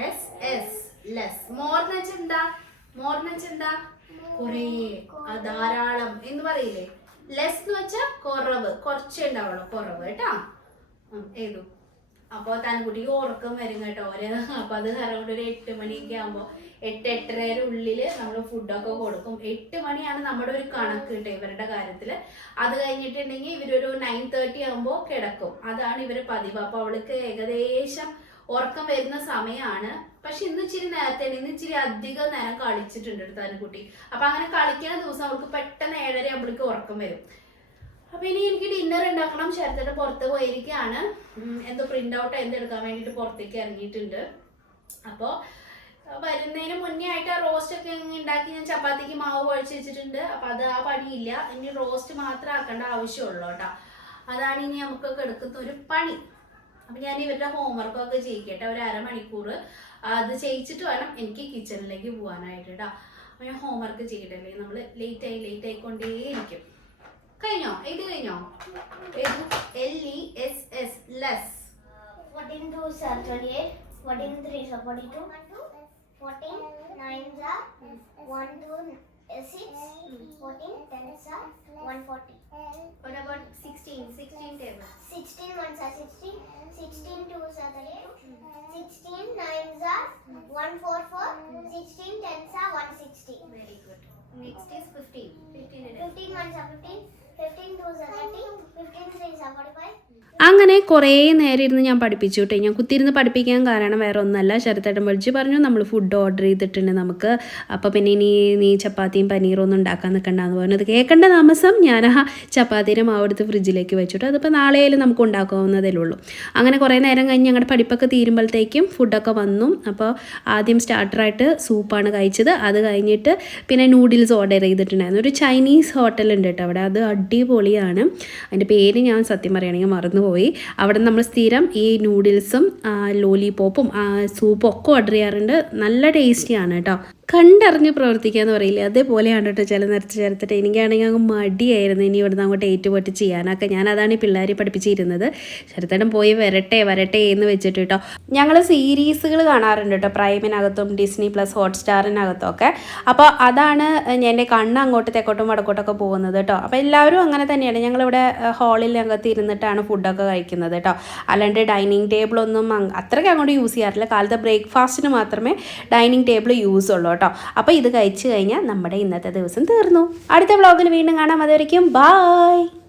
ESS less. മോർന്ന് വെച്ചെന്താ കുറേ, ധാരാളം എന്ന് പറയില്ലേ. ലെസ് എന്ന് വെച്ചാൽ കുറവ്, കുറച്ചേ ഉണ്ടാവുള്ളൂ, കുറവ് കേട്ടാ. ഏതു അപ്പോൾ തൻകുട്ടിക്ക് ഉറക്കം വരും കേട്ടോ. അപ്പൊ അത് കാരണം ഒരു 8 മണിയൊക്കെ ആകുമ്പോൾ 8-8:30 ഉള്ളില് നമ്മൾ ഫുഡൊക്കെ കൊടുക്കും. 8 മണിയാണ് നമ്മുടെ ഒരു കണക്ക് കേട്ടോ ഇവരുടെ കാര്യത്തില്. അത് കഴിഞ്ഞിട്ടുണ്ടെങ്കിൽ ഇവരൊരു 9:30 ആകുമ്പോൾ കിടക്കും. അതാണ് ഇവര് പതിവ്. അപ്പൊ അവൾക്ക് ഏകദേശം ഉറക്കം വരുന്ന സമയമാണ്. പക്ഷെ ഇന്ന് ഇച്ചിരി നേരത്തെ, ഇന്ന് ഇച്ചിരി അധികം നേരം കളിച്ചിട്ടുണ്ട് തൻകുട്ടി. അപ്പൊ അങ്ങനെ കളിക്കുന്ന ദിവസം അവൾക്ക് പെട്ടെന്ന് 7:30 ആകുമ്പോഴേക്ക് ഉറക്കം വരും. അപ്പൊ ഇനി എനിക്ക് ഡിന്നർ ഉണ്ടാക്കണം. ശരത്തേട്ട പുറത്ത് പോയിരിക്കുകയാണ്. എന്തോ പ്രിന്റ് ഔട്ട് എന്തെടുക്കാൻ വേണ്ടിയിട്ട് പുറത്തേക്ക് ഇറങ്ങിയിട്ടുണ്ട്. അപ്പോൾ വരുന്നതിന് മുന്നേ ആയിട്ട് ആ റോസ്റ്റ് ഒക്കെ ഉണ്ടാക്കി ഞാൻ ചപ്പാത്തിക്ക് മാവ് കുഴച്ച് വെച്ചിട്ടുണ്ട്. അപ്പൊ അത് ആ പണിയില്ല. ഇനി റോസ്റ്റ് മാത്രം ആക്കേണ്ട ആവശ്യമുള്ളൂ കേട്ടോ. അതാണ് ഇനി നമുക്കൊക്കെ എടുക്കുന്ന ഒരു പണി. അപ്പൊ ഞാൻ ഇവരുടെ ഹോംവർക്കൊക്കെ ചെയ്യിക്കട്ടെ. ഒരു 1/2 മണിക്കൂർ അത് ചെയ്യിച്ചിട്ട് വേണം എനിക്ക് കിച്ചണിലേക്ക് പോകാനായിട്ട് കേട്ടോ. അപ്പൊ ഞാൻ ഹോംവർക്ക് ചെയ്യട്ടെ, അല്ലെങ്കിൽ നമ്മൾ ലേറ്റ് ആയിക്കൊണ്ടേയിരിക്കും. കഴിഞ്ഞോ? ഇത് കഴിഞ്ഞോ? LESS less. 14 2 are 28. 14 3 are 42. 14 9 are 1 2 6. 14 10 are 140. What about 16? 16 table. 16 1s are 16. 16 2s are 38. 16 9s are 144. 16 10s are 160. Very good. Next is 15. 15 1s are 15. 15 2s are 30. 15 3s are 45. അങ്ങനെ കുറേ നേരം ഇരുന്ന് ഞാൻ പഠിപ്പിച്ചു കേട്ടോ. ഞാൻ കുത്തിയിരുന്ന് പഠിപ്പിക്കാൻ കാരണം വേറെ ഒന്നല്ല, ശരത്തേട്ടൻ വിളിച്ച് പറഞ്ഞു നമ്മൾ ഫുഡ് ഓർഡർ ചെയ്തിട്ടുണ്ട് നമുക്ക്, അപ്പോൾ പിന്നെ ഇനി നീ ചപ്പാത്തിയും പനീറും ഒന്നും ഉണ്ടാക്കാൻ നിൽക്കണ്ടെന്ന് പറഞ്ഞത് കേൾക്കേണ്ട താമസം ഞാൻ ആ ചപ്പാത്തിയുടെ മാവെടുത്ത് ഫ്രിഡ്ജിലേക്ക് വെച്ചിട്ട് അതിപ്പോൾ നാളെയായാലും നമുക്ക് ഉണ്ടാക്കാവുന്നതേ ഉള്ളൂ. അങ്ങനെ കുറേ നേരം കഴിഞ്ഞ് ഞങ്ങളുടെ പഠിപ്പൊക്കെ തീരുമ്പോഴത്തേക്കും ഫുഡൊക്കെ വന്നു. അപ്പോൾ ആദ്യം സ്റ്റാർട്ടറായിട്ട് സൂപ്പാണ് കഴിച്ചത്. അത് കഴിഞ്ഞിട്ട് പിന്നെ നൂഡിൽസ് ഓർഡർ ചെയ്തിട്ടുണ്ടായിരുന്നു. ഒരു ചൈനീസ് ഹോട്ടലുണ്ട് കേട്ടോ അവിടെ, അത് അടിപൊളിയാണ്. അതിൻ്റെ പേര് ഞാൻ സത്യം പറയുകയാണെങ്കിൽ മറന്നുപോയി. അവിടെ നമ്മൾ സ്ഥിരം ഈ നൂഡിൽസും ലോലിപോപ്പും സൂപ്പും ഒക്കെ ഓർഡർ ചെയ്യാറുണ്ട്. നല്ല ടേസ്റ്റിയാണ് കേട്ടോ. കണ്ടറിഞ്ഞ് പ്രവർത്തിക്കുക എന്ന് പറയില്ലേ, അതേപോലെയാണ് കേട്ടോ ചില നേരത്തെ ചേർത്തിട്ട്. എനിക്കാണെങ്കിൽ അങ്ങ് മടിയായിരുന്നു ഇനി ഇവിടുന്ന് അങ്ങോട്ട് ഏറ്റുപൊട്ടി ചെയ്യാനൊക്കെ. ഞാനതാണ് ഈ പിള്ളേരെ പഠിപ്പിച്ചിരുന്നത്. ശരത്തേട്ടൻ പോയി വരട്ടെ എന്ന് വെച്ചിട്ട് കേട്ടോ. ഞങ്ങൾ സീരീസുകൾ കാണാറുണ്ട് കേട്ടോ, പ്രൈമിനകത്തും ഡിസ്നി പ്ലസ് ഹോട്ട്സ്റ്റാറിനകത്തും ഒക്കെ. അപ്പോൾ അതാണ് എൻ്റെ കണ്ണ് അങ്ങോട്ട് തെക്കോട്ടും വടക്കോട്ടൊക്കെ പോകുന്നത് കേട്ടോ. അപ്പോൾ എല്ലാവരും അങ്ങനെ തന്നെയാണ്. ഞങ്ങളിവിടെ ഹാളിനകത്ത് ഇരുന്നിട്ടാണ് ഫുഡൊക്കെ കഴിക്കുന്നത് കേട്ടോ. അല്ലാണ്ട് ഡൈനിങ് ടേബിളൊന്നും അത്രയ്ക്ക് അങ്ങോട്ട് യൂസ് ചെയ്യാറില്ല. കാലത്തെ ബ്രേക്ക്ഫാസ്റ്റിന് മാത്രമേ ഡൈനിങ് ടേബിൾ യൂസ് ഉള്ളൂ കേട്ടോ. അപ്പോൾ ഇത് കഴിച്ചു കഴിഞ്ഞാൽ നമ്മുടെ ഇന്നത്തെ ദിവസം തീർന്നു. അടുത്ത വ്ളോഗിൽ വീണ്ടും കാണാം. അതുവരയ്ക്കും ബൈ.